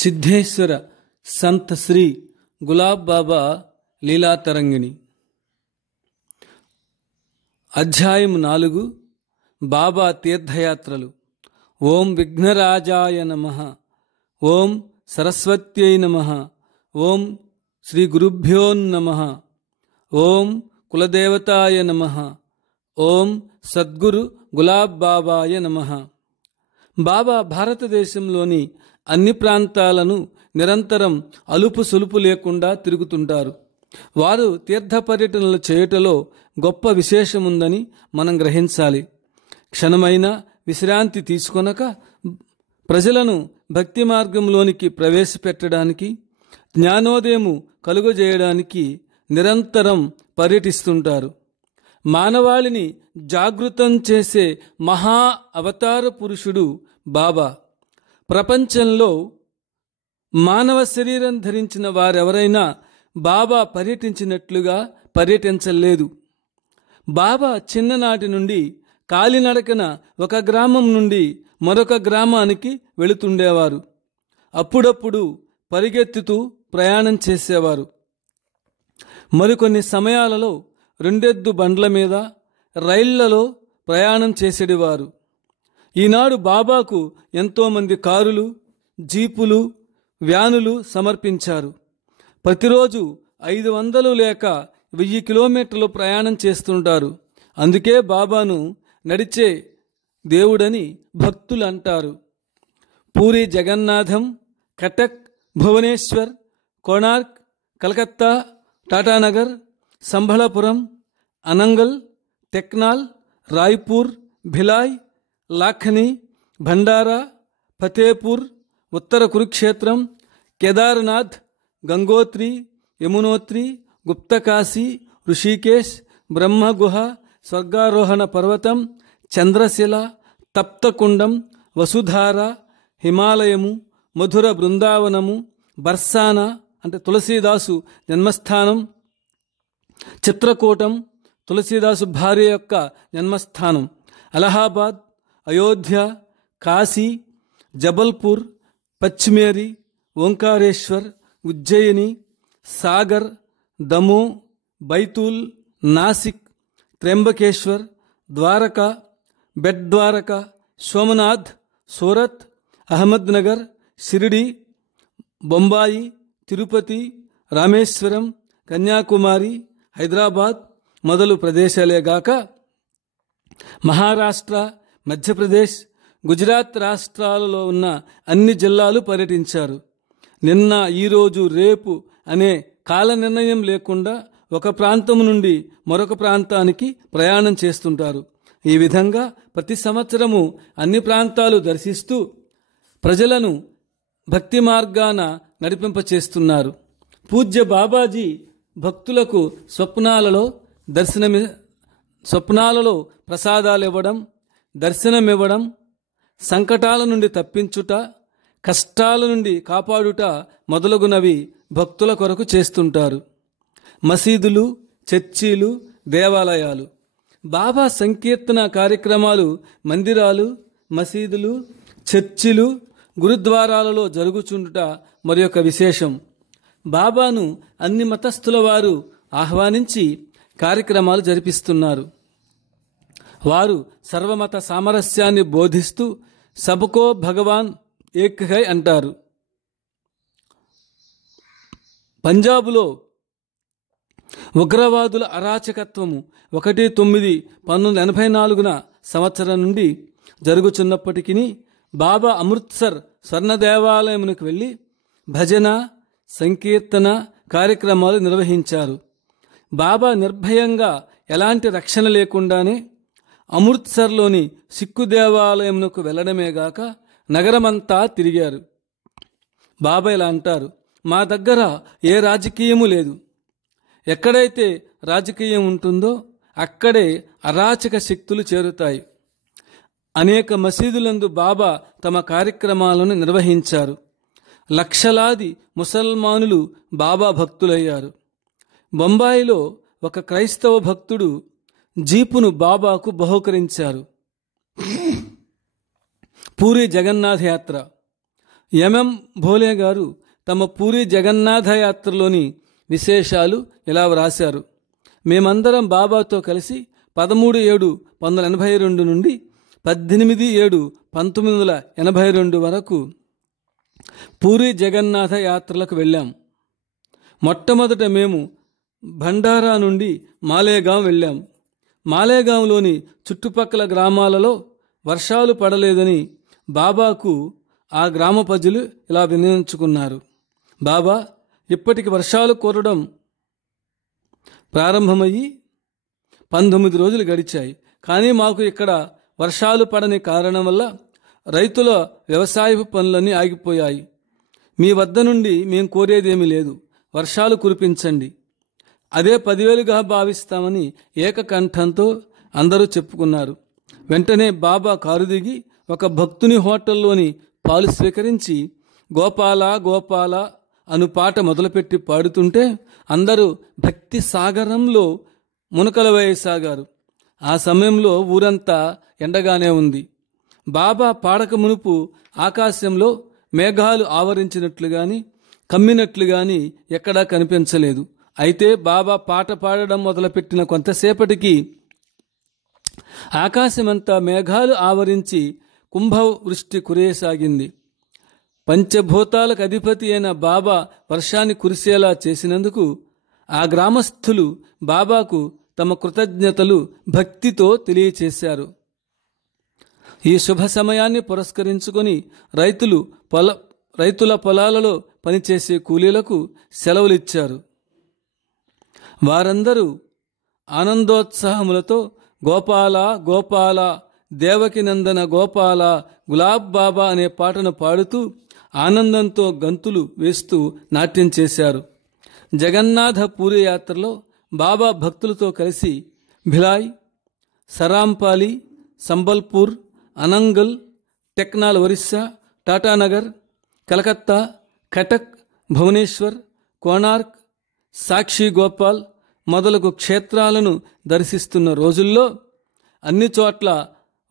సిద్ధేశ్వర సంత్ శ్రీ గులాబ్ బాబా లీలా తరంగిణి. అధ్యాయం 4. బాబా తీర్థయాత్రలు. ఓం విఘ్నరాజాయ నమః. ఓం సరస్వత్యై నమః. ఓం శ్రీ గురుభ్యో నమః. ఓం కులదేవతాయ నమః. ఓం సద్గురు గులాబ్ బాబాయ నమః. బాబా భారతదేశంలోని అన్ని ప్రాంతాలను నిరంతరం అలుపు సులుపు లేకుండా తిరుగుతుంటారు. వారు తీర్థ పర్యటనలు చేయుటలో గొప్ప విశేషముందని మనం గ్రహించాలి. క్షణమైన విశ్రాంతి తీసుకొనక ప్రజలను భక్తి మార్గంలోనికి ప్రవేశపెట్టడానికి, జ్ఞానోదయము కలుగజేయడానికి నిరంతరం పర్యటిస్తుంటారు. మానవాళిని జాగృతం చేసే మహా అవతార పురుషుడు బాబా. ప్రపంచంలో మానవ శరీరం ధరించిన వారెవరైనా బాబా పర్యటించినట్లుగా పర్యటించలేదు. బాబా చిన్ననాటి నుండి కాలినడకన ఒక గ్రామం నుండి మరొక గ్రామానికి వెళుతుండేవారు. అప్పుడప్పుడు పరిగెత్తుతూ ప్రయాణం చేసేవారు. మరికొన్ని సమయాలలో రెండెద్దు బండ్ల మీద, రైళ్లలో ప్రయాణం చేసేవారు. ఈనాడు బాబాకు ఎంతోమంది కారులు, జీపులు, వ్యానులు సమర్పించారు. ప్రతిరోజు 500 లేక 1000 కిలోమీటర్లు ప్రయాణం చేస్తుంటారు. అందుకే బాబాను నడిచే దేవుడని భక్తులు అంటారు. పూరి జగన్నాథం, కటక్, భువనేశ్వర్, కోణార్క్, కలకత్తా, టాటానగర్, సంబళపురం, అనంగల్, టెక్నాల్, రాయ్పూర్, భిలాయ్, లాఖని, భండారా, ఫతేపూర్, ఉత్తర కురుక్షేత్రం, కేదార్నాథ్, గంగోత్రి, యమునోత్రి, గుప్తకాశీ, ఋషికేశ్, బ్రహ్మగుహ, స్వర్గారోహణ పర్వతం, చంద్రశిల, తప్తకుండం, వసుధార, హిమాలయము, మధుర బృందావనము, బర్సానా అంటే తులసీదాసు జన్మస్థానం, చిత్రకూటం తులసీదాసు భార్య యొక్క జన్మస్థానం, అలహాబాద్, అయోధ్య, కాశీ, జబల్పూర్, పచ్మేరి, ఓంకారేశ్వర్, ఉజ్జయిని, సాగర్, దమో, బైతూల్, నాసిక్, త్ర్యంబకేశ్వర్, ద్వారకా, బెట్ ద్వారకా, సోమనాథ్, సూరత్, అహ్మద్నగర్, షిరిడి, బొంబాయి, తిరుపతి, రామేశ్వరం, కన్యాకుమారి, హైదరాబాద్ మొదలు ప్రదేశాలేగాక మహారాష్ట్ర, మధ్యప్రదేశ్, గుజరాత్ రాష్ట్రాలలో ఉన్న అన్ని జిల్లాలు పర్యటించారు. నిన్న, ఈరోజు, రేపు అనే కాల నిర్ణయం లేకుండా ఒక ప్రాంతం నుండి మరొక ప్రాంతానికి ప్రయాణం చేస్తుంటారు. ఈ విధంగా ప్రతి సంవత్సరము అన్ని ప్రాంతాలు దర్శిస్తూ ప్రజలను భక్తి మార్గాన నడిపింపచేస్తున్నారు. పూజ్య బాబాజీ భక్తులకు స్వప్నాలలో ప్రసాదాలివ్వడం, దర్శనమివ్వడం, సంకటాల నుండి తప్పించుట, కష్టాల నుండి కాపాడుట మొదలగునవి భక్తుల కొరకు చేస్తుంటారు. మసీదులు, చర్చీలు, దేవాలయాలు. బాబా సంకీర్తన కార్యక్రమాలు మందిరాలు, మసీదులు, చర్చిలు, గురుద్వారాలలో జరుగుచుండుట మరి ఒక విశేషం. బాబాను అన్ని మతస్థుల వారు ఆహ్వానించి కార్యక్రమాలు జరిపిస్తున్నారు. వారు సర్వమత సామరస్యాన్ని బోధిస్తూ సబ్కో భగవాన్ ఏక్ హై అంటారు. పంజాబులో ఉగ్రవాదుల అరాచకత్వము 1/9/1984 సంవత్సరం నుండి జరుగుచున్నప్పటికీ బాబా అమృత్సర్ స్వర్ణ దేవాలయమునకు వెళ్ళి భజన, సంకీర్తన కార్యక్రమాలు నిర్వహించారు. బాబా నిర్భయంగా ఎలాంటి రక్షణ లేకుండానే అమృత్సర్లోని సిక్కు దేవాలయమునకు వెళ్లడమేగాక నగరమంతా తిరిగారు. బాబా ఇలా అంటారు, మా దగ్గర ఏ రాజకీయము లేదు. ఎక్కడైతే రాజకీయం ఉంటుందో అక్కడే అరాచక శక్తులు చేరుతాయి. అనేక మసీదులందు బాబా తమ కార్యక్రమాలను నిర్వహించారు. లక్షలాది ముసల్మానులు బాబా భక్తులయ్యారు. బొంబాయిలో ఒక క్రైస్తవ భక్తుడు జీపును బాబాకు బహూకరించారు. పూరి జగన్నాథ యాత్ర. ఎంఎం భోలే గారు తమ పూరి జగన్నాథ యాత్రలోని విశేషాలు ఇలా వ్రాశారు. మేమందరం బాబాతో కలిసి 13/7/1982 నుండి 18/7/1982 వరకు పూరి జగన్నాథ యాత్రలకు వెళ్ళాం. మొట్టమొదట మేము భండారా నుండి మాలేగాం వెళ్ళాం. మాలేగాంలోని చుట్టుపక్కల గ్రామాలలో వర్షాలు పడలేదని బాబాకు ఆ గ్రామ ప్రజలు ఇలా విన్నవించుకున్నారు. బాబా, ఇప్పటికి వర్షాలు కురవడం ప్రారంభమయ్యి 19 రోజులు గడిచాయి. కానీ మాకు ఇక్కడ వర్షాలు పడని కారణం వల్ల రైతుల వ్యవసాయపు పనులన్నీ ఆగిపోయాయి. మీ వద్ద నుండి మేము కోరేదేమీ లేదు, వర్షాలు కురిపించండి. అదే 10,000గా భావిస్తామని ఏకకంఠంతో అందరూ చెప్పుకున్నారు. వెంటనే బాబా కారు దిగి ఒక భక్తుని హోటల్లోని పాలు స్వీకరించి గోపాల గోపాల అను పాట మొదలుపెట్టి పాడుతుంటే అందరూ భక్తి సాగరంలో మునకలు వేయసాగారు. ఆ సమయంలో ఊరంతా ఎండగానే ఉంది. బాబా పాడక మునుపు ఆకాశంలో మేఘాలు ఆవరించినట్లు గాని కమ్మినట్లు గాని ఎక్కడా కనిపించలేదు. అయితే బాబా పాట పాడడం మొదలుపెట్టిన కొంతసేపటికి ఆకాశమంతా మేఘాలు ఆవరించి కుంభవృష్టి కురియసాగింది. పంచభూతాలకు అధిపతి అయిన బాబా వర్షాన్ని కురిసేలా చేసినందుకు ఆ గ్రామస్థులు బాబాకు తమ కృతజ్ఞతలు భక్తితో తెలియచేశారు. ఈ శుభ సమయాన్ని పురస్కరించుకొని రైతుల పొలాలలో పనిచేసే కూలీలకు సెలవులిచ్చారు. వారందరూ ఆనందోత్సాహములతో గోపాల గోపాల దేవకి నందన గోపాల గులాబ్ బాబా అనే పాటను పాడుతూ ఆనందంతో గంతులు వేస్తూ నాట్యం చేశారు. జగన్నాథ పూరి యాత్రలో బాబా భక్తులతో కలిసి భిలాయ్, సరాంపాలి, సంబల్పూర్, అనంగల్, టెక్నాల్ ఒరిస్సా, టాటానగర్, కలకత్తా, కటక్, భువనేశ్వర్, కోణార్క్, సాక్షి గోపాల్ మొదలగు క్షేత్రాలను దర్శిస్తున్న రోజుల్లో అన్ని చోట్ల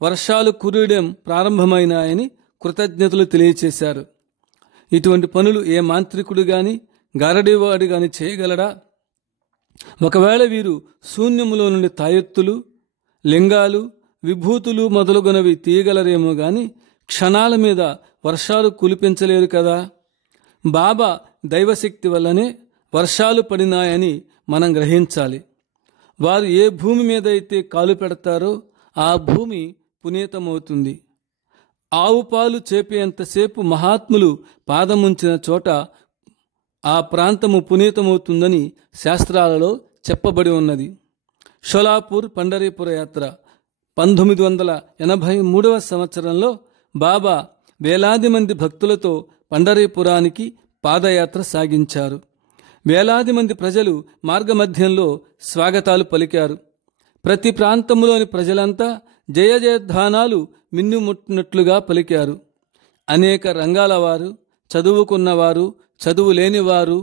వర్షాలు కురియడం ప్రారంభమైనాయని కృతజ్ఞతలు తెలియచేశారు. ఇటువంటి పనులు ఏ మాంత్రికుడు గాని గారడీవాడు గాని చేయగలడా? ఒకవేళ వీరు శూన్యములో నుండి తాయెత్తులు, లింగాలు, విభూతులు మొదలుగునవి తీయగలరేమో గాని క్షణాల మీద వర్షాలు కురిపించలేరు కదా. బాబా దైవశక్తి వల్లనే వర్షాలు పడినాయని మనం గ్రహించాలి. వారు ఏ భూమి మీద అయితే కాలు పెడతారో ఆ భూమి పునీతమవుతుంది. ఆవు పాలు చేపేంతసేపు మహాత్ములు పాదముంచిన చోట ఆ ప్రాంతము పునీతమవుతుందని శాస్త్రాలలో చెప్పబడి ఉన్నది. షోలాపూర్ పండరీపుర యాత్ర 1983వ సంవత్సరంలో బాబా వేలాది మంది భక్తులతో పండరీపురానికి పాదయాత్ర సాగించారు. వేలాది మంది ప్రజలు మార్గమధ్యంలో స్వాగతాలు పలికారు. ప్రతి ప్రాంతంలోని ప్రజలంతా జయ జయధ్వానాలు మిన్నుముట్టినట్లుగా పలికారు. అనేక రంగాల వారు, చదువుకున్నవారు, చదువు లేనివారు,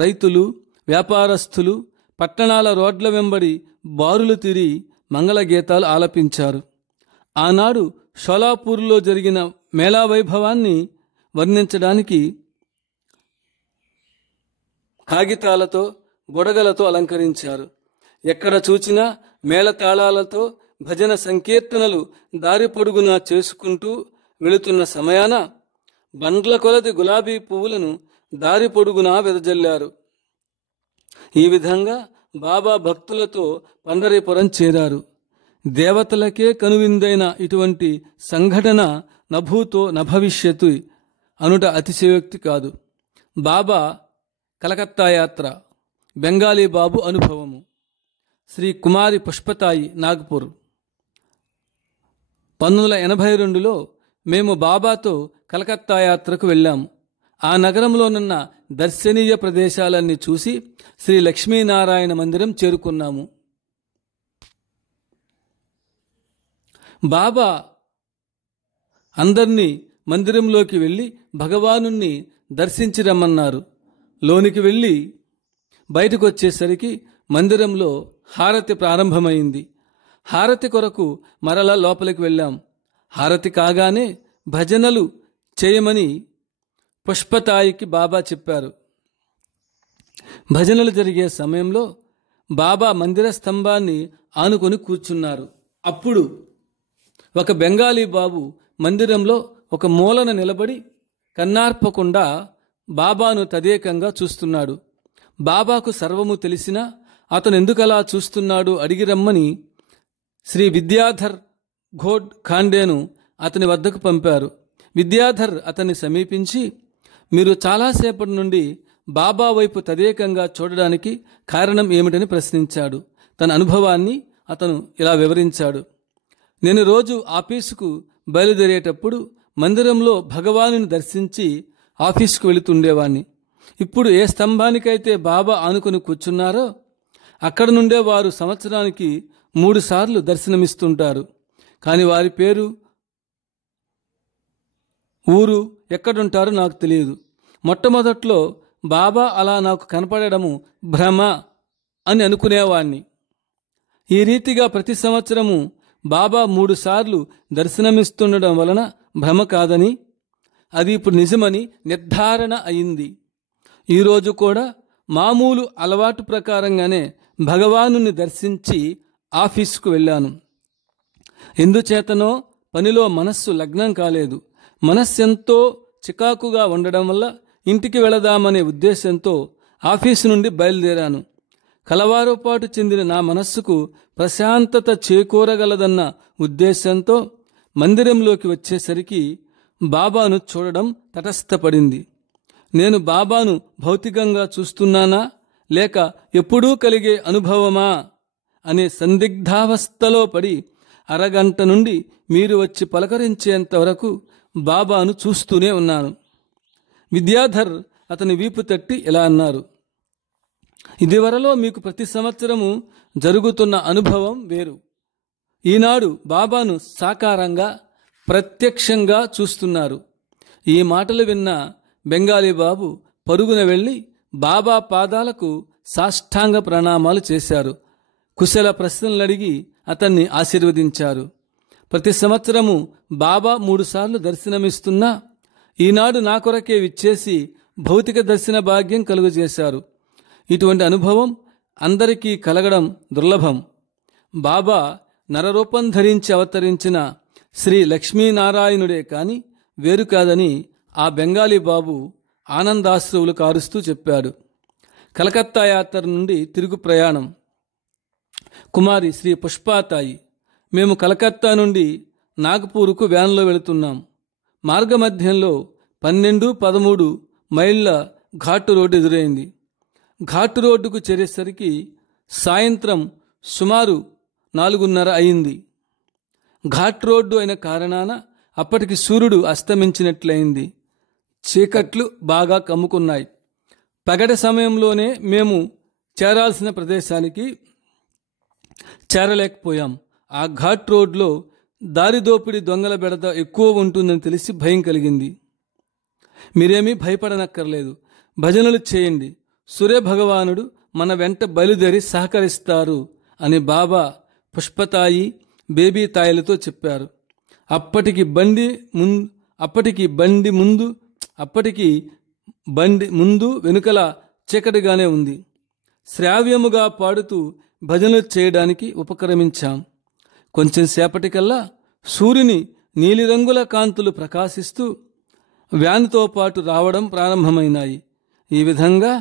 రైతులు, వ్యాపారస్తులు పట్టణాల రోడ్ల వెంబడి బారులు తిరిగి మంగళగీతాలు ఆలపించారు. ఆనాడు షోలాపూర్లో జరిగిన మేళా వైభవాన్ని వర్ణించడానికి కాగితాలతో, బుడగలతో అలంకరించారు. ఎక్కడ చూచినా మేళతాళాలతో భజన సంకీర్తనలు దారి పొడుగునా చేసుకుంటూ వెళుతున్న సమయాన బండ్ల కొలది గులాబీ పువ్వులను దారి పొడుగునా వెదజల్లారు. ఈ విధంగా బాబా భక్తులతో పండరీపురం చేరారు. దేవతలకే కనువిందైన ఇటువంటి సంఘటన నభూతో నభవిష్యత్తు అనుట అతిశయోక్తి కాదు. బాబా కలకత్తా యాత్ర, బెంగాలీ బాబు అనుభవము. శ్రీ కుమారి పుష్పతాయి, నాగ్పూర్. 1982లో మేము బాబాతో కలకత్తా యాత్రకు వెళ్ళాము. ఆ నగరంలోనున్న దర్శనీయ ప్రదేశాలన్నీ చూసి శ్రీ లక్ష్మీనారాయణ మందిరం చేరుకున్నాము. బాబా అందర్నీ మందిరంలోకి వెళ్ళి భగవానుణ్ణి దర్శించి రమ్మన్నారు. లోనికి వెళ్ళి బయటకు వచ్చేసరికి మందిరంలో హారతి ప్రారంభమైంది. హారతి కొరకు మరలా లోపలికి వెళ్ళాం. హారతి కాగానే భజనలు చేయమని పుష్పతాయికి బాబా చెప్పారు. భజనలు జరిగే సమయంలో బాబా మందిర స్తంభాన్ని ఆనుకొని కూర్చున్నారు. అప్పుడు ఒక బెంగాలీ బాబు మందిరంలో ఒక మూలన నిలబడి కన్నార్పకుండా బాబాను తదేకంగా చూస్తున్నాడు. బాబాకు సర్వము తెలిసినా అతను ఎందుకలా చూస్తున్నాడు అడిగి రమ్మని శ్రీ విద్యాధర్ ఘోడ్ ఖాండేను అతని వద్దకు పంపారు. విద్యాధర్ అతన్ని సమీపించి, మీరు చాలాసేపటి నుండి బాబా వైపు తదేకంగా చూడడానికి కారణం ఏమిటని ప్రశ్నించాడు. తన అనుభవాన్ని అతను ఇలా వివరించాడు. నేను రోజు ఆఫీసుకు బయలుదేరేటప్పుడు మందిరంలో భగవానుని దర్శించి ఆఫీసుకు వెళుతుండేవాణ్ణి. ఇప్పుడు ఏ స్తంభానికైతే బాబా ఆనుకొని కూర్చున్నారో అక్కడ నుండే వారు సంవత్సరానికి 3 సార్లు దర్శనమిస్తుంటారు. కానీ వారి పేరు, ఊరు, ఎక్కడుంటారో నాకు తెలియదు. మొట్టమొదట్లో బాబా అలా నాకు కనపడము భ్రమ అని అనుకునేవాణ్ణి. ఈ రీతిగా ప్రతి సంవత్సరము బాబా 3 సార్లు దర్శనమిస్తుండడం వలన భ్రమ కాదని, అది ఇప్పుడు నిజమని నిర్ధారణ అయింది. ఈరోజు కూడా మామూలు అలవాటు ప్రకారంగానే భగవానుని దర్శించి ఆఫీసుకు వెళ్ళాను. ఎందుచేతనో పనిలో మనస్సు లగ్నం కాలేదు. మనస్సెంతో చికాకుగా ఉండడం వల్ల ఇంటికి వెళదామనే ఉద్దేశంతో ఆఫీసు నుండి బయలుదేరాను. కలవారుపాటు చెందిన నా మనస్సుకు ప్రశాంతత చేకూరగలదన్న ఉద్దేశంతో మందిరంలోకి వచ్చేసరికి బాబాను చూడడం తటస్థపడింది. నేను బాబాను భౌతికంగా చూస్తున్నానా లేక ఎప్పుడూ కలిగే అనుభవమా అనే సందిగ్ధావస్థలో పడి అరగంట నుండి మీరు వచ్చి పలకరించేంత వరకు బాబాను చూస్తూనే ఉన్నాను. విద్యాధర్ అతని వీపు తట్టి ఇలా అన్నారు, ఇదివరలో మీకు ప్రతి సంవత్సరము జరుగుతున్న అనుభవం వేరు. ఈనాడు బాబాను సాకారంగా ప్రత్యక్షంగా చూస్తున్నారు. ఈ మాటలు విన్న బెంగాలీ బాబు పరుగున వెళ్ళి బాబా పాదాలకు సాష్టాంగ ప్రణామాలు చేశారు. కుశల ప్రశ్నలు అడిగి అతన్ని ఆశీర్వదించారు. ప్రతి సంవత్సరము బాబా 3 సార్లు దర్శనమిస్తున్నా ఈనాడు నా కొరకే విచ్చేసి భౌతిక దర్శన భాగ్యం కలుగజేశారు. ఇటువంటి అనుభవం అందరికీ కలగడం దుర్లభం. బాబా నరరూపం ధరించి అవతరించిన శ్రీ లక్ష్మీనారాయణుడే కాని వేరు కాదని ఆ బెంగాలీ బాబు ఆనందాశ్రువులు కారుస్తూ చెప్పాడు. కలకత్తా యాత్ర నుండి తిరుగు ప్రయాణం. కుమారి శ్రీ పుష్పతాయి, మేము కలకత్తా నుండి నాగపూర్కు వ్యాన్లో వెళుతున్నాం. మార్గమధ్యంలో 12-13 మైళ్ళ ఘాటు రోడ్డు ఎదురైంది. ఘాటు రోడ్డుకు చేరేసరికి సాయంత్రం సుమారు 4:30 అయింది. ఘాట్ రోడ్డు అయిన కారణాన అప్పటికి సూర్యుడు అస్తమించినట్లయింది. చీకట్లు బాగా కమ్ముకున్నాయి. పగటి సమయంలోనే మేము చేరాల్సిన ప్రదేశానికి చేరలేకపోయాం. ఆ ఘాట్ రోడ్లో దారిదోపిడి దొంగల బెడద ఎక్కువ ఉంటుందని తెలిసి భయం కలిగింది. మీరేమీ భయపడనక్కర్లేదు, భజనలు చేయండి, సూర్యభగవానుడు మన వెంట బయలుదేరి సహకరిస్తారు అని బాబా పుష్పతాయి, బేబీ తాయిలతో చెప్పారు. అప్పటికి బండి ముందు వెనుకల చీకటిగానే ఉంది. శ్రావ్యముగా పాడుతూ భజనలు చేయడానికి ఉపక్రమించాం. కొంచెం సేపటికల్లా సూర్యుని నీలిరంగుల కాంతులు ప్రకాశిస్తూ వ్యానుతో పాటు రావడం ప్రారంభమైనాయి. ఈ విధంగా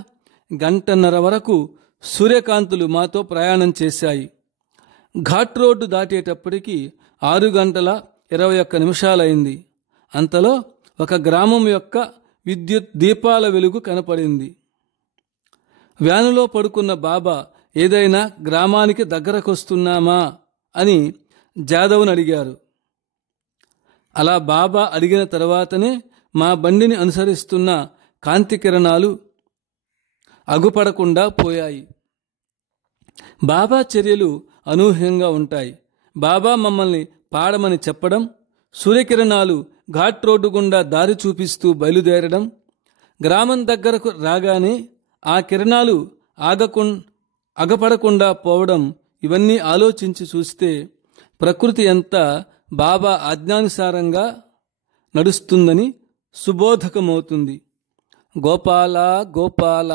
1:30 వరకు సూర్యకాంతులు మాతో ప్రయాణం చేశాయి. ఘాట్ రోడ్డు దాటేటప్పటికి 6:21 అంతలో ఒక గ్రామం యొక్క విద్యుత్ దీపాల వెలుగు కనపడింది. వ్యానులో పడుకున్న బాబా ఏదైనా గ్రామానికి దగ్గరకొస్తున్నామా అని జాదవ్ను అడిగారు. అలా బాబా అడిగిన తర్వాతనే మా బండిని అనుసరిస్తున్న కాంతి కిరణాలు అగుపడకుండా పోయాయి. బాబా చర్యలు అనూహ్యంగా ఉంటాయి. బాబా మమ్మల్ని పాడమని చెప్పడం, సూర్యకిరణాలు ఘాట్ రోడ్డు గుండా దారి చూపిస్తూ బయలుదేరడం, గ్రామం దగ్గరకు రాగానే ఆ కిరణాలు అగపడకుండా పోవడం, ఇవన్నీ ఆలోచించి చూస్తే ప్రకృతి ఎంత బాబా ఆజ్ఞానుసారంగా నడుస్తుందని సుబోధకమవుతుంది. గోపాల గోపాల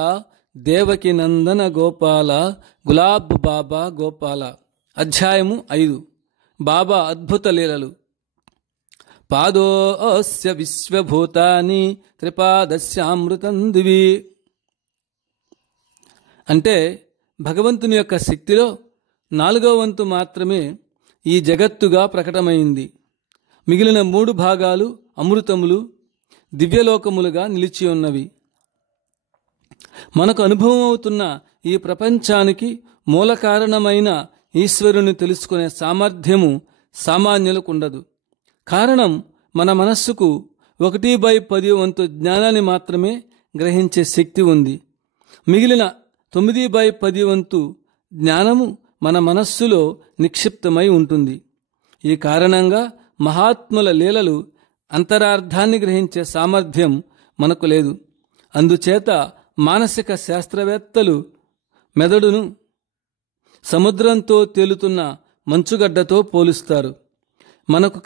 దేవకి నందన గోపాల గులాబ్ బాబా గోపాల. అధ్యాయము 5. బాబా అద్భుత లీలలు. పాదోస్య విశ్వభూతాని త్రిపాదస్యామృతం దివి. అంటే భగవంతుని యొక్క శక్తిలో 4వ వంతు మాత్రమే ఈ జగత్తుగా ప్రకటమైంది. మిగిలిన 3 భాగాలు అమృతములు, దివ్యలోకములుగా నిలిచి ఉన్నవి. మనకు అనుభవం అవుతున్న ఈ ప్రపంచానికి మూల కారణమైన ఈశ్వరుని తెలుసుకునే సామర్థ్యము సామాన్యులకు ఉండదు. కారణం, మన మనస్సుకు 1/10 వంతు జ్ఞానాన్ని మాత్రమే గ్రహించే శక్తి ఉంది. మిగిలిన 9/10 వంతు జ్ఞానము మన మనస్సులో నిక్షిప్తమై ఉంటుంది. ఈ కారణంగా మహాత్ముల లీలలు అంతరార్థాన్ని గ్రహించే సామర్థ్యం మనకు లేదు. అందుచేత మానసిక శాస్త్రవేత్తలు మెదడును సముద్రంతో తేలుతున్న మంచుగడ్డతో పోలుస్తారు. మనకు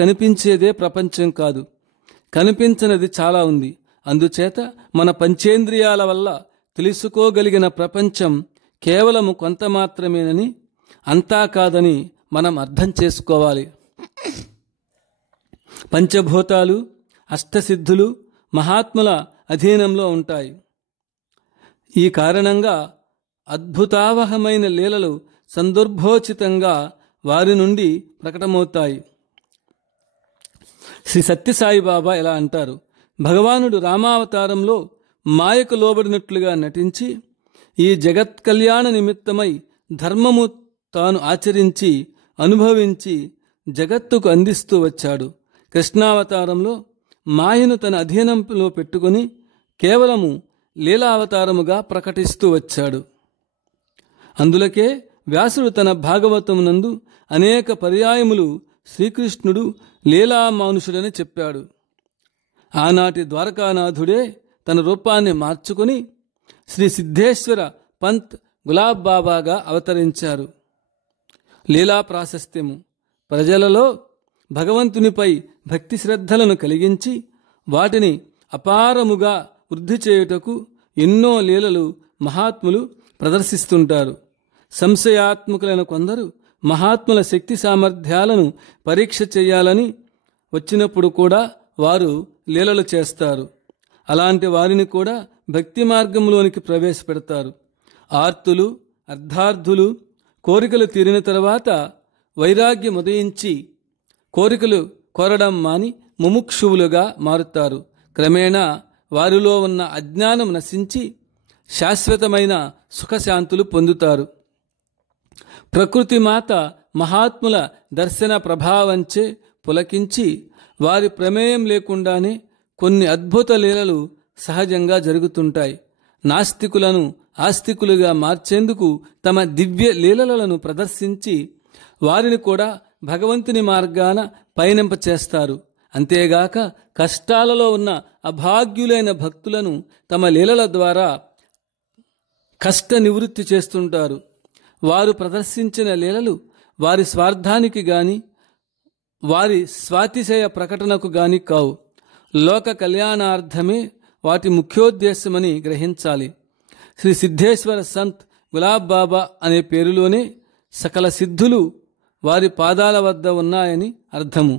కనిపించేదే ప్రపంచం కాదు, కనిపించనిది చాలా ఉంది. అందుచేత మన పంచేంద్రియాల వల్ల తెలుసుకోగలిగిన ప్రపంచం కేవలము కొంత మాత్రమేనని, అంతా కాదని మనం అర్థం చేసుకోవాలి. పంచభూతాలు, అష్టసిద్ధులు మహాత్ముల అధీనంలో ఉంటాయి. ఈ కారణంగా అద్భుతావహమైన లీలలు సందర్భోచితంగా వారి నుండి ప్రకటమవుతాయి. శ్రీ సత్యసాయి బాబా ఇలా అంటారు: భగవానుడు రామావతారంలో మాయకు లోబడినట్లుగా నటించి ఈ జగత్ కళ్యాణ నిమిత్తమై ధర్మము తాను ఆచరించి అనుభవించి జగత్తుకు అందిస్తూ వచ్చాడు. కృష్ణావతారంలో మాయను తన అధీనంలో పెట్టుకుని కేవలము లీలావతారముగా ప్రకటిస్తూ వచ్చాడు. అందులకే వ్యాసుడు తన భాగవతమునందు అనేక పర్యాయములు శ్రీకృష్ణుడు లీలామానుషుడని చెప్పాడు. ఆనాటి ద్వారకానాథుడే తన రూపాన్ని మార్చుకుని శ్రీ సిద్ధేశ్వర పంత్ గులాబ్ బాబాగా అవతరించారు. లీలా ప్రాశస్త్యము ప్రజలలో భగవంతునిపై భక్తి శ్రద్ధలను కలిగించి వాటిని అపారముగా వృద్ధి చేయుటకు ఎన్నో లీలలు మహాత్ములు ప్రదర్శిస్తుంటారు. సంశయాత్మకులైన కొందరు మహాత్ముల శక్తి సామర్థ్యాలను పరీక్ష చేయాలని వచ్చినప్పుడు కూడా వారు లీలలు చేస్తారు. అలాంటి వారిని కూడా భక్తి మార్గంలోనికి ప్రవేశపెడతారు. ఆర్తులు, అర్ధార్థులు కోరికలు తీరిన తర్వాత వైరాగ్యం ఉదయించి కోరికలు కోరడం మాని ముముక్షువులుగా మారుతారు. క్రమేణా వారిలో ఉన్న అజ్ఞానం నశించి శాశ్వతమైన సుఖశాంతులు పొందుతారు. ప్రకృతి మాత మహాత్ముల దర్శన ప్రభావంచే పులకించి వారి ప్రమేయం లేకుండానే కొన్ని అద్భుత లీలలు సహజంగా జరుగుతుంటాయి. నాస్తికులను ఆస్తికులుగా మార్చేందుకు తమ దివ్య లీలలను ప్రదర్శించి వారిని కూడా భగవంతుని మార్గాన పయనింపచేస్తారు. అంతేగాక కష్టాలలో ఉన్న అభాగ్యులైన భక్తులను తమ లీలల ద్వారా కష్ట నివృత్తి చేస్తుంటారు. వారు ప్రదర్శించిన లీలలు వారి స్వార్థానికి గాని వారి స్వాతిశయ ప్రకటనకు గాని కావు. లోక కళ్యాణార్థమే వాటి ముఖ్యోద్దేశమని గ్రహించాలి. శ్రీ సిద్ధేశ్వర సంత్ గులాబ్ బాబా అనే పేరులోనే సకల సిద్ధులు వారి పాదాల వద్ద ఉన్నాయని అర్థము.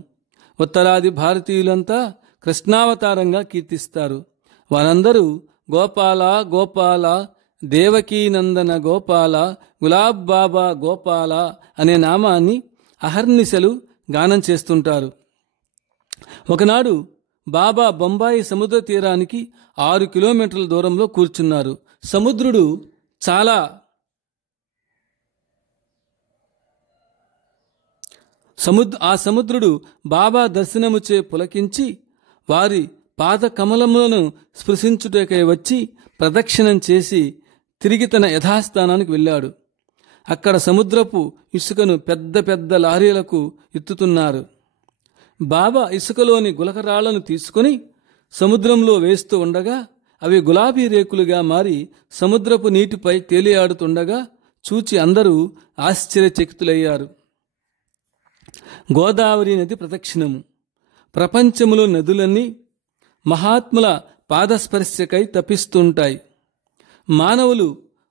ఉత్తరాది భారతీయులంతా కృష్ణావతారంగా కీర్తిస్తారు. వారందరూ గోపాల గోపాల, దేవకీనందన గోపాల, గులాబ్ బాబా గోపాల అనే నామాన్ని అహర్నిశలు గానం చేస్తుంటారు. ఒకనాడు బాబా బొంబాయి సముద్ర తీరానికి 6 కిలోమీటర్ల దూరంలో కూర్చున్నారు. ఆ సముద్రుడు బాబా దర్శనముచే పులకించి వారి పాద కమలములను స్పృశించుటకై వచ్చి ప్రదక్షిణం చేసి తిరిగి తన యథాస్థానానికి వెళ్ళాడు. అక్కడ సముద్రపు ఇసుకను పెద్ద పెద్ద లారీలకు ఎత్తుతున్నారు. బాబా ఇసుకలోని గులకరాళ్లను తీసుకుని సముద్రంలో వేస్తూ ఉండగా అవి గులాబీ రేకులుగా మారి సముద్రపు నీటిపై తేలియాడుతుండగా చూచి అందరూ ఆశ్చర్యచకితులయ్యారు. గోదావరి నది ప్రదక్షిణము. ప్రపంచములో నదులన్నీ మహాత్ముల పాదస్పర్శకై తపిస్తుంటాయి. మానవులు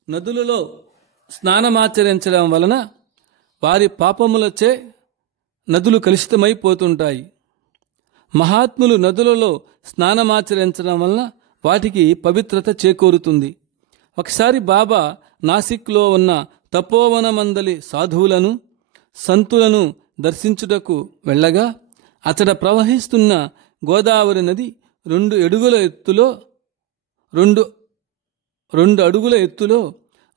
నదులలో స్నానమాచరించడం వలన వారి పాపములచే నదులు కలుషితమైపోతుంటాయి. మహాత్ములు నదులలో స్నానమాచరించడం వలన వాటికి పవిత్రత చేకూరుతుంది. ఒకసారి బాబా నాసిక్లో ఉన్న తపోవనమందలి సాధువులను సంతులను దర్శించుటకు వెళ్ళగా అతడ ప్రవహిస్తున్న గోదావరి నది 2 అడుగుల ఎత్తులో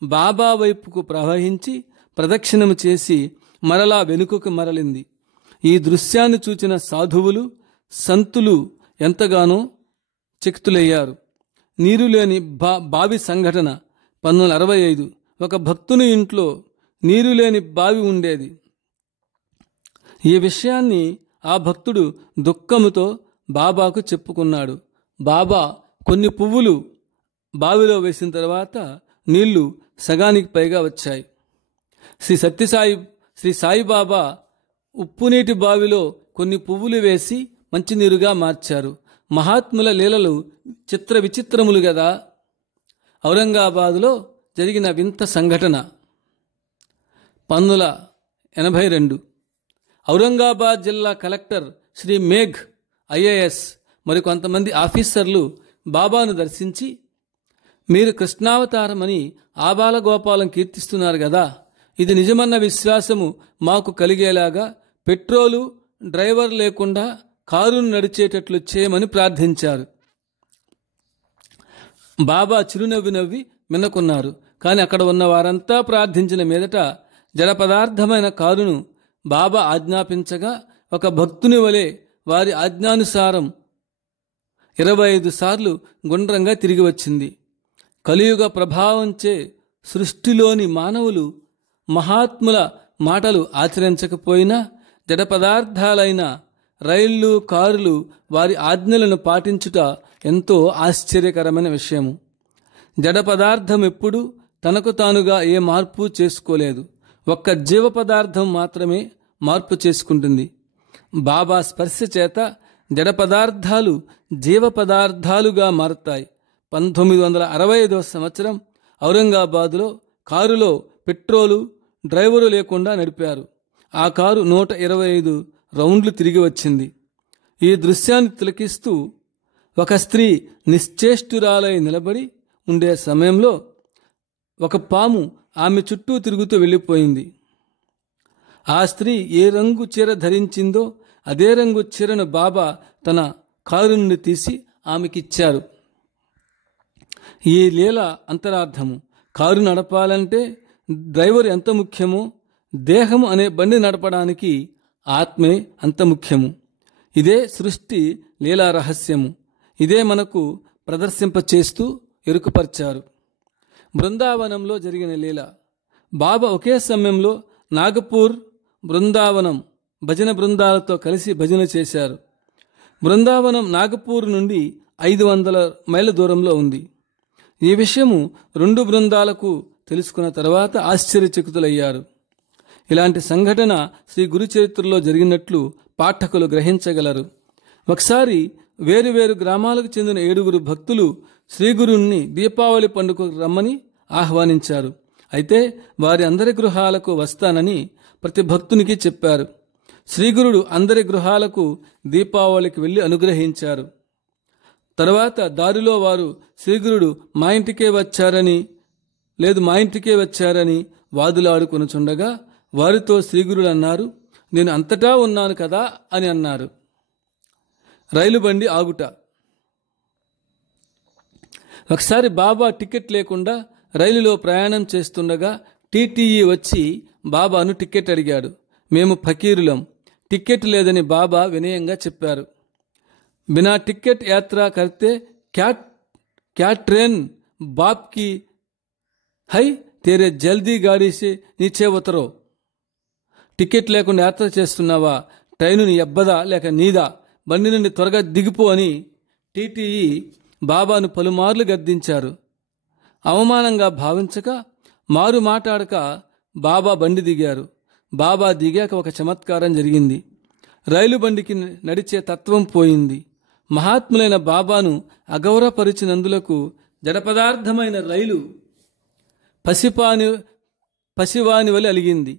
బాబా వైపుకు ప్రవహించి ప్రదక్షిణము చేసి మరలా వెనుకకు మరలింది. ఈ దృశ్యాన్ని చూచిన సాధువులు సంతులు ఎంతగానో చకితులయ్యారు. నీరు లేని బావి సంఘటన 1965. ఒక భక్తుని ఇంట్లో నీరు లేని బావి ఉండేది. ఈ విషయాన్ని ఆ భక్తుడు దుఃఖముతో బాబాకు చెప్పుకున్నాడు. బాబా కొన్ని పువ్వులు బావిలో వేసిన తర్వాత నీళ్లు సగానికి పైగా వచ్చాయి. శ్రీ సాయిబాబా ఉప్పునీటి బావిలో కొన్ని పువ్వులు వేసి మంచినీరుగా మార్చారు. మహాత్ముల లీలలు చిత్ర విచిత్రములు గదా. ఔరంగాబాదులో జరిగిన వింత సంఘటన 1982. ఔరంగాబాద్ జిల్లా కలెక్టర్ శ్రీ మేఘ్ IAS మరికొంతమంది ఆఫీసర్లు బాబాను దర్శించి, మీరు కృష్ణావతారమని ఆబాలగోపాలం కీర్తిస్తున్నారు కదా, ఇది నిజమన్న విశ్వాసము మాకు కలిగేలాగా పెట్రోలు డ్రైవర్ లేకుండా కారును నడిచేటట్లు చేయమని ప్రార్థించారు. బాబా చిరునవ్వి నవ్వి మిన్నకున్నారు. కానీ అక్కడ ఉన్న వారంతా ప్రార్థించిన మీదట జడ పదార్థమైన కారును బాబా ఆజ్ఞాపించగా ఒక భక్తుని వలె వారి ఆజ్ఞానుసారం 25 సార్లు గుండ్రంగా తిరిగి వచ్చింది. కలియుగ ప్రభావంచే సృష్టిలోని మానవులు మహాత్ముల మాటలు ఆచరించకపోయినా జడ పదార్థాలైన రైళ్లు కారులు వారి ఆజ్ఞలను పాటించుట ఎంతో ఆశ్చర్యకరమైన విషయము. జడ పదార్థం ఎప్పుడూ తనకు తానుగా ఏ మార్పు చేసుకోలేదు. ఒక్క జీవ పదార్థం మాత్రమే మార్పు చేసుకుంటుంది. బాబా స్పర్శ చేత జడ పదార్థాలు జీవ పదార్థాలుగా మారతాయి. 1965వ సంవత్సరం ఔరంగాబాదులో కారులో పెట్రోలు డ్రైవరు లేకుండా నడిపారు. ఆ కారు 125 రౌండ్లు తిరిగి వచ్చింది. ఈ దృశ్యాన్ని తిలకిస్తూ ఒక స్త్రీ నిశ్చేష్టురాలై నిలబడి ఉండే సమయంలో ఒక పాము ఆమె చుట్టూ తిరుగుతూ వెళ్ళిపోయింది. ఆ స్త్రీ ఏ రంగు చీర ధరించిందో అదే రంగు చీరను బాబా తన కారు నుండి తీసి ఆమెకిచ్చారు. ఈ లీల అంతరార్థము, కారు నడపాలంటే డ్రైవర్ ఎంత ముఖ్యమో దేహము అనే బండి నడపడానికి ఆత్మే అంత ముఖ్యము. ఇదే సృష్టి లీలా రహస్యము. ఇదే మనకు ప్రదర్శింపచేస్తూ ఎరుకుపరిచారు. బృందావనంలో జరిగిన లీల. బాబా ఒకే సమయంలో నాగపూర్, బృందావనం భజన బృందాలతో కలిసి భజన చేశారు. బృందావనం నాగపూర్ నుండి 500 మైళ్ళ దూరంలో ఉంది. ఈ విషయము 2 బృందాలకు తెలుసుకున్న తర్వాత ఆశ్చర్యచకితులయ్యారు. ఇలాంటి సంఘటన శ్రీ గురు చరిత్రలో జరిగినట్లు పాఠకులు గ్రహించగలరు. ఒకసారి వేరువేరు గ్రామాలకు చెందిన 7 భక్తులు శ్రీగురుణ్ణి దీపావళి పండుగకు రమ్మని ఆహ్వానించారు. అయితే వారి అందరి గృహాలకు వస్తానని ప్రతి భక్తునికి చెప్పారు. శ్రీగురుడు అందరి గృహాలకు దీపావళికి వెళ్ళి అనుగ్రహించారు. తర్వాత దారిలో వారు శ్రీగురుడు మా ఇంటికే వచ్చారని వాదులాడుకొనుచుండగా వారితో శ్రీగురుడు అన్నారు, నేను అంతటా ఉన్నాను కదా అని అన్నారు. రైలు బండి ఆగుట. ఒకసారి బాబా టికెట్ లేకుండా రైలులో ప్రయాణం చేస్తుండగా టీటీఈ వచ్చి బాబాను టికెట్ అడిగాడు. మేము ఫకీరులం, టికెట్ లేదని బాబా వినయంగా చెప్పారు. బినా టికెట్ యాత్ర కర్తే క్యా ట్రైన్ బాప్ కి హై తేరే జల్దీ గాడీ సే నీచే ఉతరో. టికెట్ లేకుండా యాత్ర చేస్తున్నావా, ట్రైను నీ అబ్బదా లేక నీదా, బండి నుండి త్వరగా దిగిపో అని టీటీఈ బాబాను పలుమార్లు గద్దించారు. అవమానంగా భావించక మారు మాట్లాడక బాబా బండి దిగారు. బాబా దిగాక ఒక చమత్కారం జరిగింది. రైలు బండికి నడిచే తత్వం పోయింది. మహాత్ములైన బాబాను అగౌరవపరిచినందులకు జడ పదార్థమైన రైలు పసివాని వలె అలిగింది.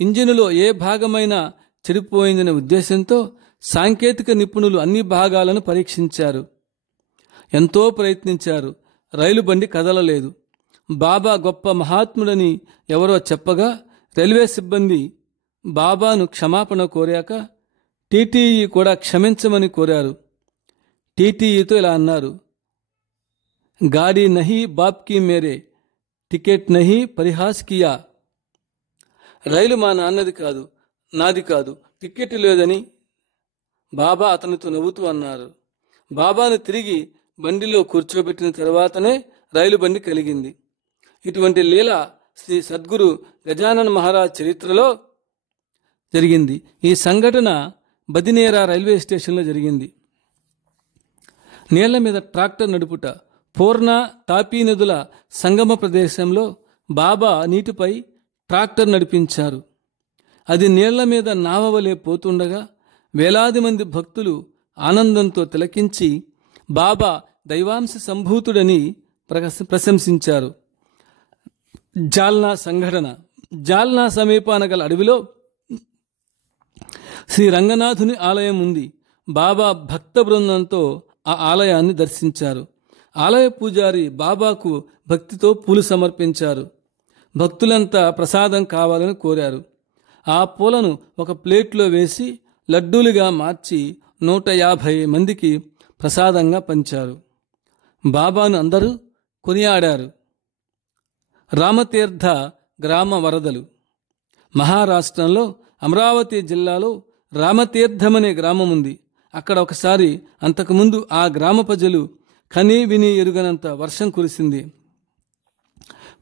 ఇంజినులో ఏ భాగమైనా చెడిపోయిందనే ఉద్దేశంతో సాంకేతిక నిపుణులు అన్ని భాగాలను పరీక్షించారు. ఎంతో ప్రయత్నించారు. రైలు బండి కదలలేదు. బాబా గొప్ప మహాత్ముడని ఎవరో చెప్పగా రైల్వే సిబ్బంది బాబాను క్షమాపణ కోరాక టీటీఈ కూడా క్షమించమని కోరారు. టీటీఈతో ఇలా అన్నారు, గాడి నహీ బాప్కి మేరే, టికెట్ నహీ పరిహాస్ కియా. రైలు మా నాన్నది కాదు, నాది కాదు, టికెట్ లేదని బాబా అతనితో నవ్వుతూ అన్నారు. బాబాను తిరిగి బండిలో కూర్చోబెట్టిన తర్వాతనే రైలు బండి కలిగింది. ఇటువంటి లీల శ్రీ సద్గురు గజానన మహారాజ్ చరిత్రలో జరిగింది. ఈ సంఘటన బదినేరా రైల్వే స్టేషన్లో జరిగింది. నీళ్ల మీద ట్రాక్టర్ నడుపుట. పూర్ణ, తాపీ నదుల సంగమ ప్రదేశంలో బాబా నీటిపై ట్రాక్టర్ నడిపించారు. అది నీళ్ల మీద నావవలే పోతుండగా వేలాది మంది భక్తులు ఆనందంతో తిలకించి బాబా దైవాంశ సంభూతుడని ప్రశంసించారు. జాల్నా సంఘటన. జాల్నా సమీపాన గల అడవిలో శ్రీ రంగనాథుని ఆలయం ఉంది. బాబా భక్త బృందంతో ఆ ఆలయాన్ని దర్శించారు. ఆలయ పూజారి బాబాకు భక్తితో పూలు సమర్పించారు. భక్తులంతా ప్రసాదం కావాలని కోరారు. ఆ పూలను ఒక ప్లేట్లో వేసి లడ్డూలుగా మార్చి 150 మందికి ప్రసాదంగా పంచారు. బాబాను అందరూ కొనియాడారు. రామతీర్థ గ్రామ వరదలు. మహారాష్ట్రంలో అమరావతి జిల్లాలో రామతీర్థమనే గ్రామం ఉంది. అక్కడ ఒకసారి అంతకుముందు ఆ గ్రామ ప్రజలు కనీ విని ఎరుగనంత వర్షం కురిసింది.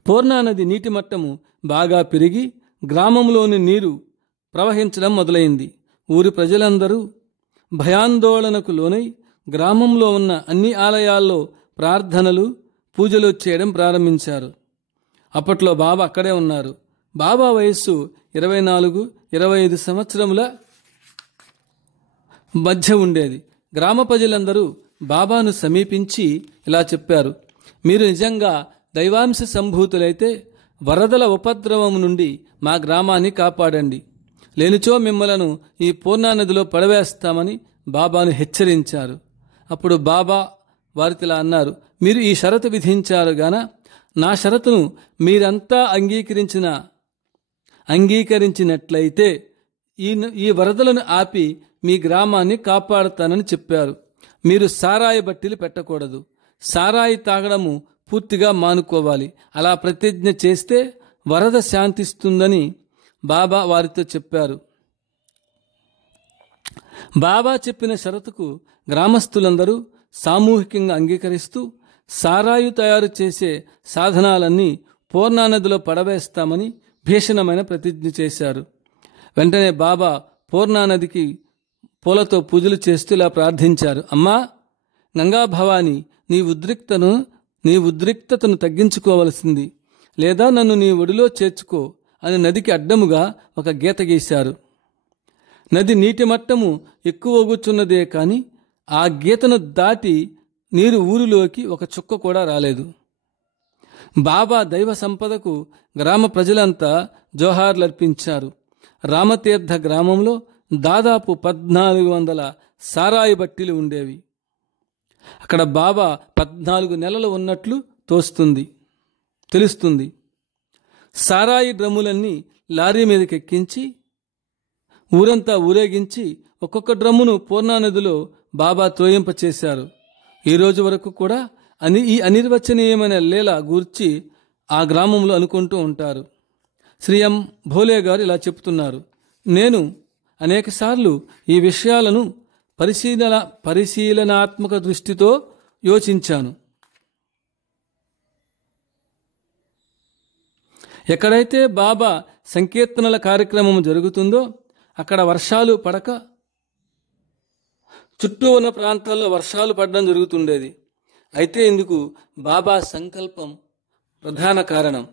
పూర్ణానది నీటి మట్టము బాగా పెరిగి గ్రామంలోని నీరు ప్రవహించడం మొదలైంది. ఊరి ప్రజలందరూ భయాందోళనకు లోనై గ్రామంలో ఉన్న అన్ని ఆలయాల్లో ప్రార్థనలు, పూజలు చేయడం ప్రారంభించారు. అప్పట్లో బాబా అక్కడే ఉన్నారు. బాబా వయస్సు 24-25 సంవత్సరముల మధ్య ఉండేది. గ్రామ ప్రజలందరూ బాబాను సమీపించి ఇలా చెప్పారు, మీరు నిజంగా దైవాంశ సంభూతులైతే వరదల ఉపద్రవం నుండి మా గ్రామాన్ని కాపాడండి, లేనిచో మిమ్మలను ఈ పూర్ణానదిలో పడవేస్తామని బాబాను హెచ్చరించారు. అప్పుడు బాబా వారితో అన్నారు, మీరు ఈ షరతు విధించారు గాన నా షరతును మీరంతా అంగీకరించినట్లయితే ఈ వరదలను ఆపి మీ గ్రామాన్ని కాపాడుతానని చెప్పారు. మీరు సారాయి బట్టీలు పెట్టకూడదు, సారాయి తాగడము పూర్తిగా మానుకోవాలి. అలా ప్రతిజ్ఞ చేస్తే వరద శాంతిస్తుందని బాబా వారితో చెప్పారు. బాబా చెప్పిన షరతుకు గ్రామస్తులందరూ సామూహికంగా అంగీకరిస్తూ సారాయి తయారు చేసే సాధనాలన్నీ పూర్ణానదిలో పడవేస్తామని భీషణమైన ప్రతిజ్ఞ చేశారు. వెంటనే బాబా పూర్ణానదికి పూలతో పూజలు చేస్తూ ఇలా ప్రార్థించారు, అమ్మా గంగా భవాని, నీ ఉద్రిక్తతను తగ్గించుకోవలసింది, లేదా నన్ను నీ ఒడిలో చేర్చుకో అని నదికి అడ్డముగా ఒక గీత గీశారు. నది నీటి మట్టము ఎక్కువగుచున్నదే కాని ఆ గీతను దాటి నీరు ఊరిలోకి ఒక చుక్క కూడా రాలేదు. బాబా దైవ సంపదకు గ్రామ ప్రజలంతా జోహార్లర్పించారు. రామతీర్థ గ్రామంలో దాదాపు 1400 సారాయి బట్టీలు ఉండేవి. అక్కడ బాబా 14 నెలలు ఉన్నట్లు తెలుస్తుంది. సారాయి డ్రమ్ములన్నీ లారీ మీదకెక్కించి ఊరంతా ఊరేగించి ఒక్కొక్క డ్రమ్మును పూర్ణానదిలో బాబా త్రోయింపచేశారు. ఈ రోజు వరకు కూడా ఈ అనిర్వచనీయమైన లీల గూర్చి ఆ గ్రామంలో అనుకుంటూ ఉంటారు. శ్రీ ఎం భోలే గారు ఇలా చెప్తున్నారు, నేను అనేకసార్లు ఈ విషయాలను పరిశీలనాత్మక దృష్టితో యోచించాను. ఎక్కడైతే బాబా సంకీర్తనల కార్యక్రమం జరుగుతుందో అక్కడ వర్షాలు పడక చుట్టూ ఉన్న ప్రాంతాల్లో వర్షాలు పడడం జరుగుతుండేది. అయితే ఇందుకు బాబా సంకల్పం ప్రధాన కారణం.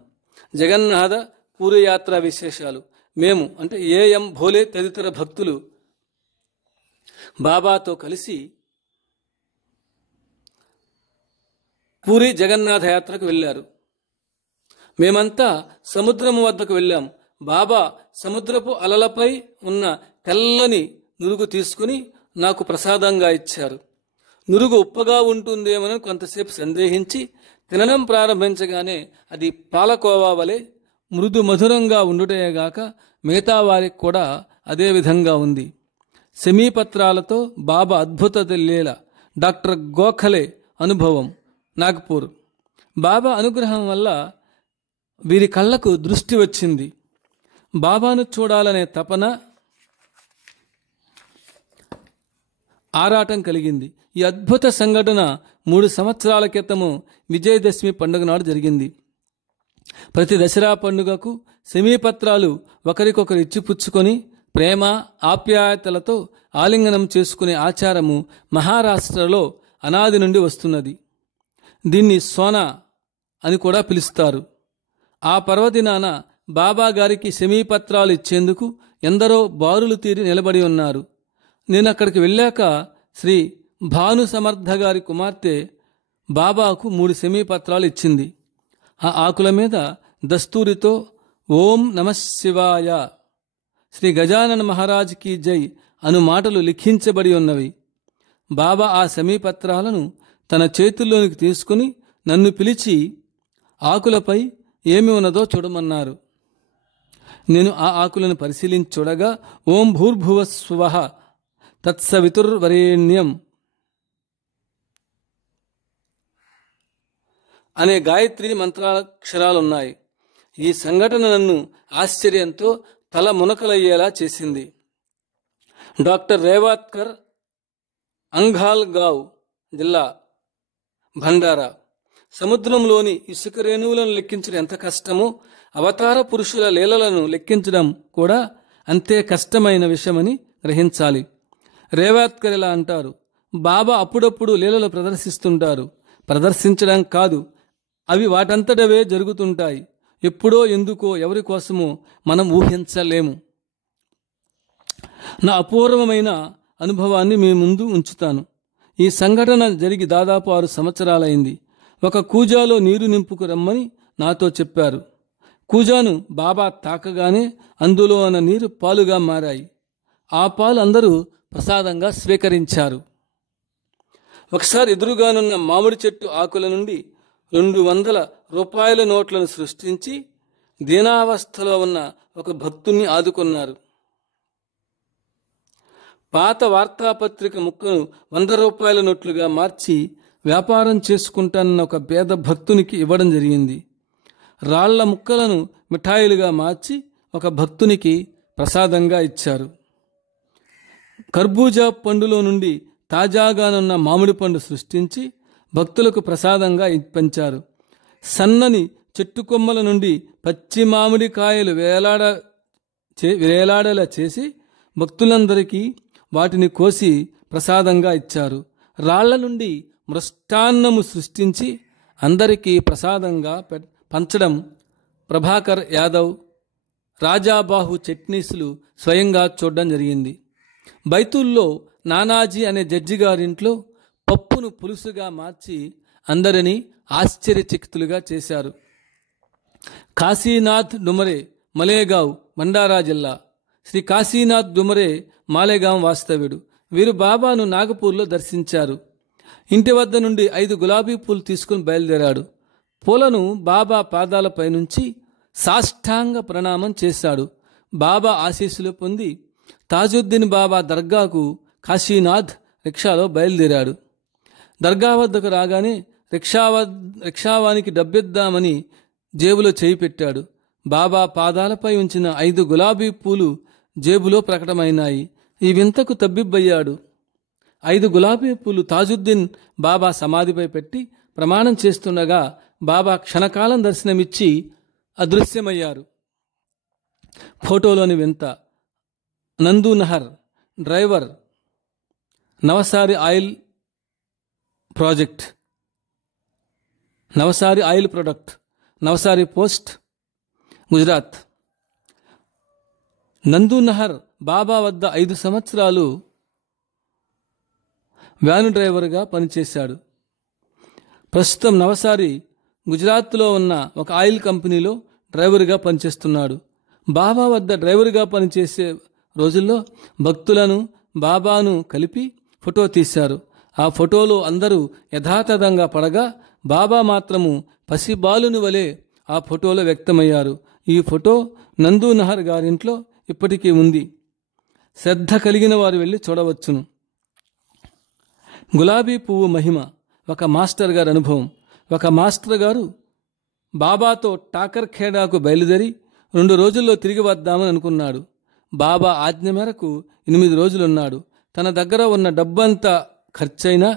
జగన్నాథ పూరయాత్ర విశేషాలు. మేము అంటే ఏఎం భోలే తదితర భక్తులు బాబాతో కలిసి పూరి జగన్నాథ యాత్రకు వెళ్ళారు. మేమంతా సముద్రము వద్దకు వెళ్ళాం. బాబా సముద్రపు అలలపై ఉన్న తెల్లని నురుగు తీసుకుని నాకు ప్రసాదంగా ఇచ్చారు. నురుగు ఉప్పగా ఉంటుందేమని కొంతసేపు సందేహించి తినడం ప్రారంభించగానే అది పాలకోవా వలె మృదు మధురంగా ఉండుటేగాక మిగతా వారికి కూడా అదే విధంగా ఉంది. సెమీపత్రాలతో బాబా అద్భుత లీల. డాక్టర్ గోఖలే అనుభవం, నాగపూర్. బాబా అనుగ్రహం వల్ల వీరి కళ్ళకు దృష్టి వచ్చింది. బాబాను చూడాలనే తపన, ఆరాటం కలిగింది. ఈ అద్భుత సంఘటన 3 సంవత్సరాల క్రితము విజయదశమి పండుగ నాడు జరిగింది. ప్రతి దసరా పండుగకు సెమీపత్రాలు ఒకరికొకరు ఇచ్చిపుచ్చుకొని ప్రేమ ఆప్యాయతలతో ఆలింగనం చేసుకునే ఆచారము మహారాష్ట్రలో అనాది నుండి వస్తున్నది. దీన్ని సోనా అని కూడా పిలుస్తారు. ఆ పర్వదినాన బాబా గారికి సెమీపత్రాలు ఇచ్చేందుకు ఎందరో బారులు తీరి నిలబడి ఉన్నారు. నేను అక్కడికి వెళ్ళాక శ్రీ భాను సమర్థ గారి కుమార్తె బాబాకు 3 సెమీపత్రాలు ఇచ్చింది. ఆ ఆకుల మీద దస్తూరితో ఓం నమః శివాయ, శ్రీ గజానన మహారాజ్ కీ జై అను మాటలు లిఖించబడి ఉన్నవి. బాబా ఆ సెమీపత్రాలను తన చేతుల్లోనికి తీసుకుని నన్ను పిలిచి ఆకులపై ఏమి ఉన్నదో చూడమన్నారు. నేను ఆ ఆకులను పరిశీలించి చూడగా ఓం భూర్భువస్సువః తత్సవితుర్వరేణ్యం అనే గాయత్రి మంత్రాక్షరాలున్నాయి. ఈ సంఘటన నన్ను ఆశ్చర్యంతో తల మునకలయ్యేలా చేసింది. డాక్టర్ రేవాత్కర్, అంఘాల్గావ్ జిల్లా, భండారా. సముద్రంలోని ఇసుక రేణువులను లెక్కించడం ఎంత కష్టమో అవతార పురుషుల లీలలను లెక్కించడం కూడా అంతే కష్టమైన విషయమని గ్రహించాలి. రేవాత్కర్ ఇలా అంటారు, బాబా అప్పుడప్పుడు లీలలు ప్రదర్శిస్తుంటారు. ప్రదర్శించడం కాదు, అవి వాటంతటవే జరుగుతుంటాయి. ఎప్పుడో ఎందుకో ఎవరి కోసమో మనం ఊహించలేము. నా అపూర్వమైన అనుభవాన్ని మీ ముందు ఉంచుతాను. ఈ సంఘటన జరిగి దాదాపు 6 సంవత్సరాలైంది. ఒక కూజాలో నీరు నింపుకు రమ్మని నాతో చెప్పారు. కూజాను బాబా తాకగానే అందులో ఉన్న నీరు పాలుగా మారాయి. ఆ పాలు అందరూ ప్రసాదంగా స్వీకరించారు. ఒకసారి ఎదురుగానున్న మామిడి చెట్టు ఆకుల నుండి 200 రూపాయల నోట్లను సృష్టించి దీనావస్థలో ఉన్న ఒక భక్తుణ్ణి ఆదుకున్నారు. పాత వార్తాపత్రిక ముక్కను 100 రూపాయల నోట్లుగా మార్చి వ్యాపారం చేసుకుంటానన్న ఒక పేద భక్తునికి ఇవ్వడం జరిగింది. రాళ్ల ముక్కలను మిఠాయిలుగా మార్చి ఒక భక్తునికి ప్రసాదంగా ఇచ్చారు. కర్బూజా పండులో నుండి తాజాగానున్న మామిడి పండు సృష్టించి భక్తులకు ప్రసాదంగా పంచారు. సన్నని చెట్టు కొమ్మల నుండి పచ్చి మామిడికాయలు వేలాడేలా చేసి భక్తులందరికీ వాటిని కోసి ప్రసాదంగా ఇచ్చారు. రాళ్ల నుండి మృష్టాన్నము సృష్టించి అందరికీ ప్రసాదంగా పంచడం ప్రభాకర్ యాదవ్, రాజాబాహు చట్నీసులు స్వయంగా చూడడం జరిగింది. బైతుల్లో నానాజీ అనే జడ్జి గారింట్లో పప్పును పులుసుగా మార్చి అందరినీ ఆశ్చర్యచకితులుగా చేశారు. కాశీనాథ్ డుమరే, మలేగావ్, భండారా జిల్లా. శ్రీ కాశీనాథ్ డుమరే మాలేగాం వాస్తవ్యుడు. వీరు బాబాను నాగపూర్లో దర్శించారు. ఇంటి వద్ద నుండి 5 గులాబీ పూలు తీసుకుని బయలుదేరాడు. పూలను బాబా పాదాలపై నుంచి సాష్టాంగ ప్రణామం చేశాడు. బాబా ఆశీస్సులు పొంది తాజుద్దీన్ బాబా దర్గాకు కాశీనాథ్ రిక్షాలో బయలుదేరాడు. దర్గా వద్దకు రాగానే రిక్షావానికి డబ్బిద్దామని జేబులో చేయి పెట్టాడు. బాబా పాదాలపై ఉంచిన 5 గులాబీ పూలు జేబులో ప్రకటమైనాయి. ఈ వింతకు తబ్బిబ్బయ్యాడు. 5 గులాబీ పూలు తాజుద్దీన్ బాబా సమాధిపై పెట్టి ప్రమాణం చేస్తుండగా బాబా క్షణకాలం దర్శనమిచ్చి అదృశ్యమయ్యారు. ఫోటోలోని వింత. నందు Nahar, driver, Navsari oil project, Navsari oil product, Navsari post, Gujarat. నందు నహర్ బాబా వద్ద 5 సంవత్సరాలు వ్యాను డ్రైవర్గా పనిచేశాడు. ప్రస్తుతం నవసారి గుజరాత్లో ఉన్న ఒక ఆయిల్ కంపెనీలో డ్రైవర్గా పనిచేస్తున్నాడు. బాబా వద్ద డ్రైవర్గా పనిచేసే రోజుల్లో భక్తులను బాబాను కలిపి ఫోటో తీశారు. ఆ ఫోటోలో అందరూ యథాతథంగా పడగా బాబా మాత్రము పసిబాలుని వలె ఆ ఫోటోలో వ్యక్తమయ్యారు. ఈ ఫోటో నందూనహర్ గారింట్లో ఇప్పటికీ ఉంది. శ్రద్ధ కలిగిన వారు వెళ్ళి చూడవచ్చును. గులాబీ పువ్వు మహిమ. ఒక మాస్టర్ గారి అనుభవం. ఒక మాస్టర్ గారు బాబాతో టాకర్ ఖేడాకు బయలుదేరి 2 రోజుల్లో తిరిగి వద్దామని అనుకున్నాడు. బాబా ఆజ్ఞ మేరకు 8 రోజులున్నాడు. తన దగ్గర ఉన్న డబ్బంతా ఖర్చయినా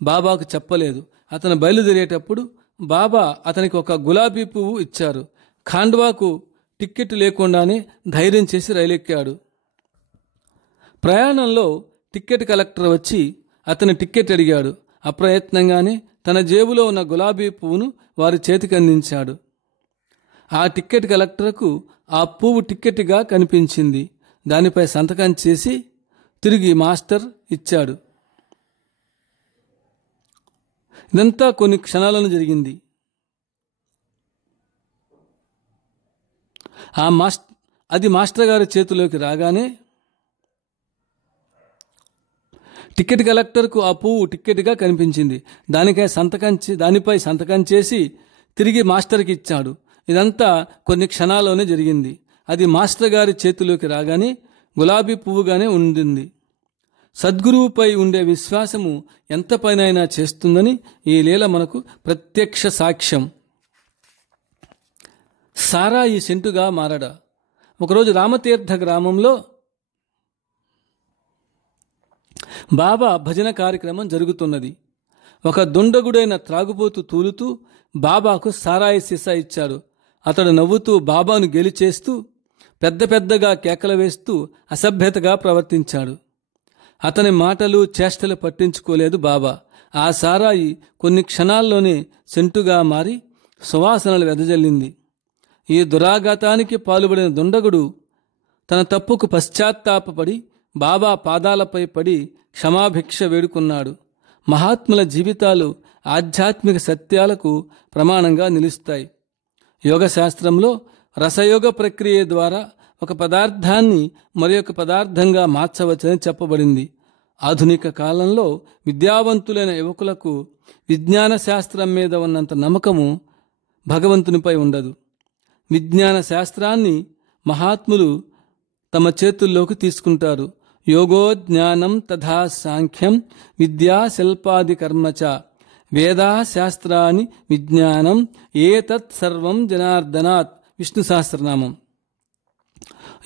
బాబాకు చెప్పలేదు. అతను బయలుదేరేటప్పుడు బాబా అతనికి ఒక గులాబీ పువ్వు ఇచ్చారు. ఖాండ్వాకు టిక్కెట్ లేకుండానే ధైర్యం చేసి రైలెక్కాడు. ప్రయాణంలో టిక్కెట్ కలెక్టర్ వచ్చి అతని టిక్కెట్ అడిగాడు. అప్రయత్నంగానే తన జేబులో ఉన్న గులాబీ పువ్వును వారి చేతికి అందించాడు. ఆ టిక్కెట్ కలెక్టర్కు ఆ పువ్వు టిక్కెట్గా కనిపించింది. దానిపై సంతకం చేసి తిరిగి మాస్టర్ ఇచ్చాడు. ఇదంతా కొన్ని క్షణాలను జరిగింది. అది మాస్టర్ గారి చేతిలోకి రాగానే టికెట్ కలెక్టర్కు ఆ పువ్వు టిక్కెట్గా కనిపించింది. దానిపై సంతకం చేసి తిరిగి మాస్టర్కి ఇచ్చాడు. ఇదంతా కొన్ని క్షణాల్లోనే జరిగింది. అది మాస్టర్ గారి చేతిలోకి రాగానే గులాబీ పువ్వుగానే ఉండింది. సద్గురువుపై ఉండే విశ్వాసము ఎంత పైనైనా చేస్తుందని ఈ లీల మనకు ప్రత్యక్ష సాక్ష్యం. సారాయి సెంటుగా మారడ. ఒకరోజు రామతీర్థ గ్రామంలో బాబా భజన కార్యక్రమం జరుగుతున్నది. ఒక దుండగుడైన త్రాగుబోతు తూలుతూ బాబాకు సారాయి సీసా ఇచ్చాడు. అతడు నవ్వుతూ బాబాను గెలిచేస్తూ పెద్ద పెద్దగా కేకలు వేస్తూ అసభ్యతగా ప్రవర్తించాడు. అతని మాటలు చేష్టలు పట్టించుకోలేదు బాబా. ఆ సారాయి కొన్ని క్షణాల్లోనే సెంటుగా మారి సువాసనలు వెదజల్లింది. ఈ దురాఘాతానికి పాల్పడిన దుండగుడు తన తప్పుకు పశ్చాత్తాపపడి బాబా పాదాలపై పడి క్షమాభిక్ష వేడుకున్నాడు. మహాత్ముల జీవితాలు ఆధ్యాత్మిక సత్యాలకు ప్రమాణంగా నిలుస్తాయి. యోగశాస్త్రంలో రసయోగ ప్రక్రియ ద్వారా ఒక పదార్థాన్ని మరొక పదార్థంగా మార్చవచ్చని చెప్పబడింది. ఆధునిక కాలంలో విద్యావంతులైన యువకులకు విజ్ఞాన శాస్త్రం మీద ఉన్నంత నమ్మకము భగవంతునిపై ఉండదు. విజ్ఞాన శాస్త్రాన్ని మహాత్ములు తమ చేతుల్లోకి తీసుకుంటారు. యోగో జ్ఞానం తథా సాంఖ్యం విద్యా శిల్పాది కర్మచ వేదా శాస్త్రాన్ని విజ్ఞానం ఏతత్ సర్వం జనార్దనాత్. విష్ణు సహస్రనామం.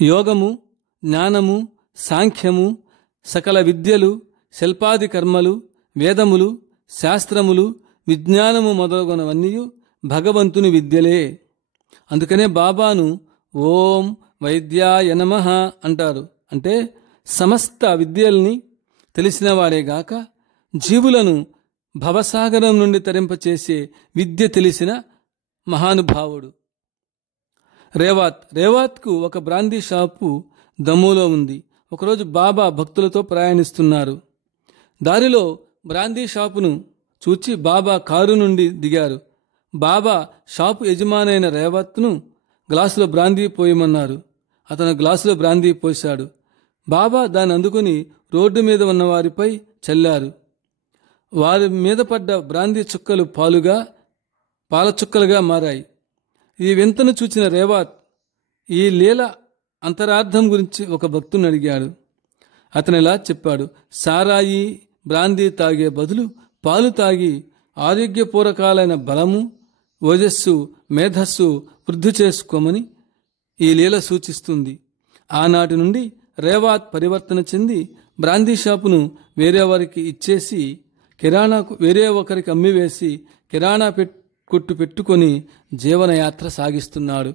యోగము, జ్ఞానము, సాంఖ్యము, సకల విద్యలు, శిల్పాది కర్మలు, వేదములు, శాస్త్రములు, విజ్ఞానము మొదలగునవన్నీ భగవంతుని విద్యలే. అందుకనే బాబాను ఓం వైద్యాయ నమః అంటారు. అంటే సమస్త విద్యల్ని తెలిసినవాడేగాక జీవులను భవసాగరం నుండి తరింపచేసే విద్య తెలిసిన మహానుభావుడు. రేవాత్కు ఒక బ్రాందీ షాపు దమ్ములో ఉంది. ఒకరోజు బాబా భక్తులతో ప్రయాణిస్తున్నారు. దారిలో బ్రాందీ షాపును చూచి బాబా కారు నుండి దిగారు. బాబా షాపు యజమానైన రేవత్ను గ్లాసులో బ్రాందీ పోయమన్నారు. అతను గ్లాసులో బ్రాందీ పోశాడు. బాబా దాన్ని అందుకుని రోడ్డు మీద ఉన్న వారిపై చల్లారు. వారి మీద పడ్డ బ్రాందీ చుక్కలు పాల చుక్కలుగా మారాయి. ఈ వింతను చూచిన రేవాత్ ఈ లీల అంతరార్థం గురించి ఒక భక్తుని అడిగాడు. అతను ఇలా చెప్పాడు: సారాయి, బ్రాందీ తాగే బదులు పాలు తాగి ఆరోగ్యపూరకాలైన బలము, ఓజస్సు, మేధస్సు వృద్ధి చేసుకోమని ఈ లీల సూచిస్తుంది. ఆనాటి నుండి రేవాత్ పరివర్తన చెంది బ్రాందీ షాపును వేరే వారికి ఇచ్చేసి కిరాణాకు వేరే ఒకరికి అమ్మివేసి కిరాణా కొట్టు పెట్టుకొని జీవనయాత్ర సాగిస్తున్నాడు.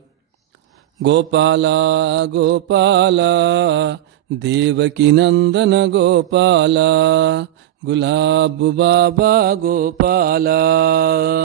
గోపాల గోపాల దేవకి నందన గోపాల గులాబు బాబా గోపాల.